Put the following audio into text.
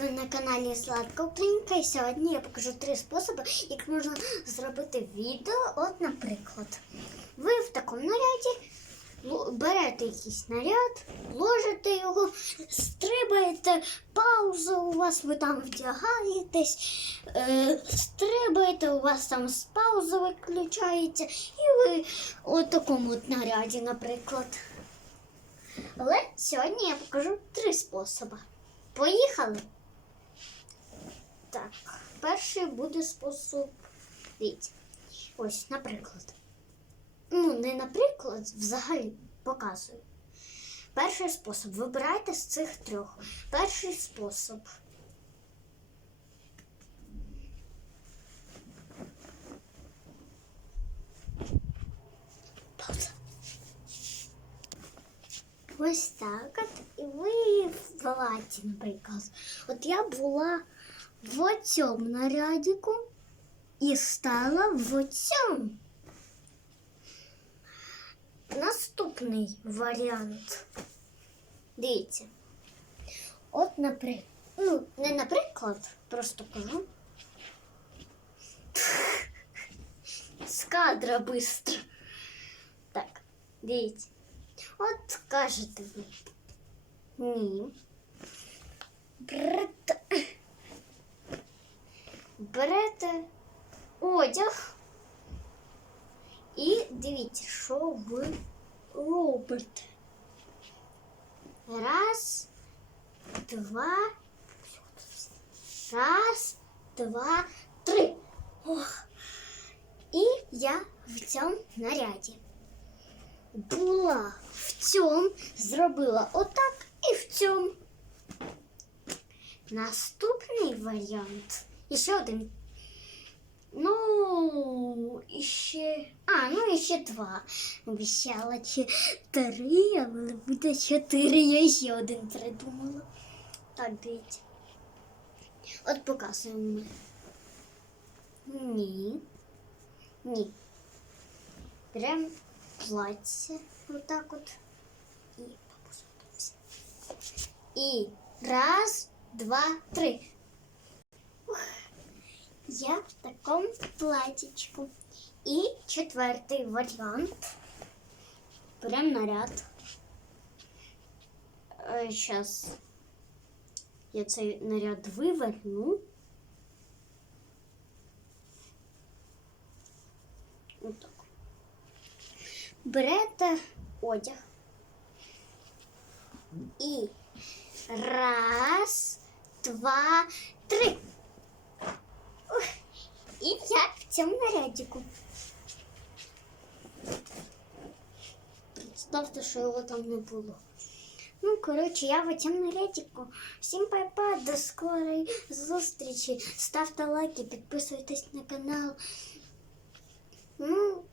Ви на каналі Сладка Українка. І сьогодні я покажу три способи, як можна зробити відео. От, наприклад, ви в такому наряді берете якийсь наряд, ложите його, стрибаєте, пауза у вас, ви там вдягаєтесь, е, стрибаєте, у вас там з пауза виключається, і ви у такому от наряді, наприклад. Але сьогодні я покажу три способи. Поїхали. Перший буде спосіб. Дивіться. Ось, наприклад. Ну, не наприклад, взагалі показую. Перший спосіб. Вибирайте з цих трьох. Перший спосіб. Ось так от. І ви в палаті, наприклад. От я була в цьому нарядику і стала в цьому. Наступний варіант. Дивіться. От, наприклад. Ну, не наприклад, просто кажу. З кадра быстро. Так, дивіться. От кажете ви. Ні. і дивіться, що ви робите. Раз, два, раз, два, три. Ох. І я в цьому наряді була в цьому, зробила отак і в цьому. Наступний варіант. І ще один. Ну, і ще. А, ну і ще два. Обіцяла чотири, але буде чотири. Я ще один придумала. Так, дивіться. От показуємо ми. Ні. Ні. Прям платье вот так вот и попускаемся. И раз, два, три. Я в таком платьечку. И четвертый вариант. Прям наряд. Сейчас я цей наряд виверну. Так. берете одяг. І раз, два, три. Ух, І я в цьому нарядику. Представте, що його там не було. Ну, коротше, я в цьому нарядику. Всім па-па, до скорої зустрічі. Ставте лайки, підписуйтесь на канал. Ну,